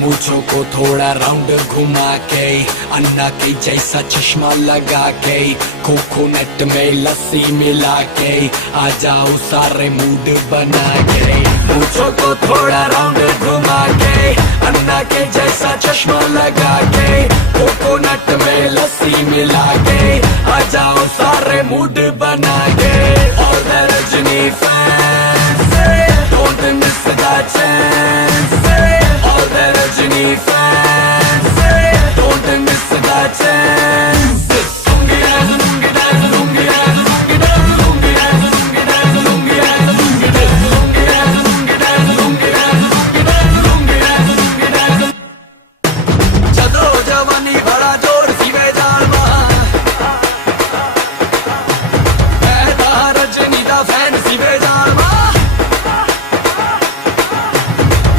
मूंछों को थोड़ा राउंड घुमा के, अन्ना की जैसा चश्मा लगा के, कोकोनट में लस्सी मिला के, आ जाओ सारे मूड बना के। मूंछों को थोड़ा राउंड घुमा के, अन्ना के जैसा चश्मा लगा के, कोकोनट में लस्सी मिला के, आ जाओ सारे मूड बना के। All the Rajini fans, don't miss the chance. All the Rajini fans, don't miss the chance. Lungi dance, lungi dance, lungi dance, lungi dance, lungi dance, lungi dance, lungi dance, lungi dance, lungi dance, lungi dance, lungi dance, lungi dance, lungi dance, lungi dance. Chadro jawani bada जोर सीवे जालवा, मैं तारा रजनी दा fan सीवे जालवा।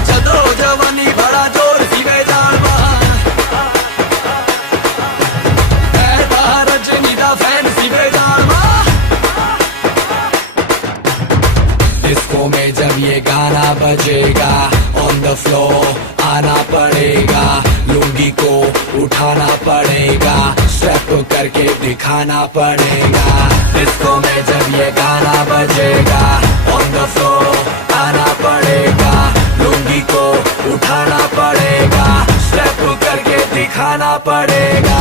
चदरो जवानी बड़ा जोर सीवे जालवा, मैं तारा रजनी दा fan सीवे जालवा। Disco में जब ये गाना बजेगा, ऑन द फ्लोर आना पड़ेगा, लुंगी को उठाना पड़ेगा, स्टेप करके दिखाना पड़ेगा। डिस्को में जब ये गाना बजेगा, ऑन द फ्लोर आना पड़ेगा, लुंगी को उठाना पड़ेगा, स्टेप करके दिखाना पड़ेगा।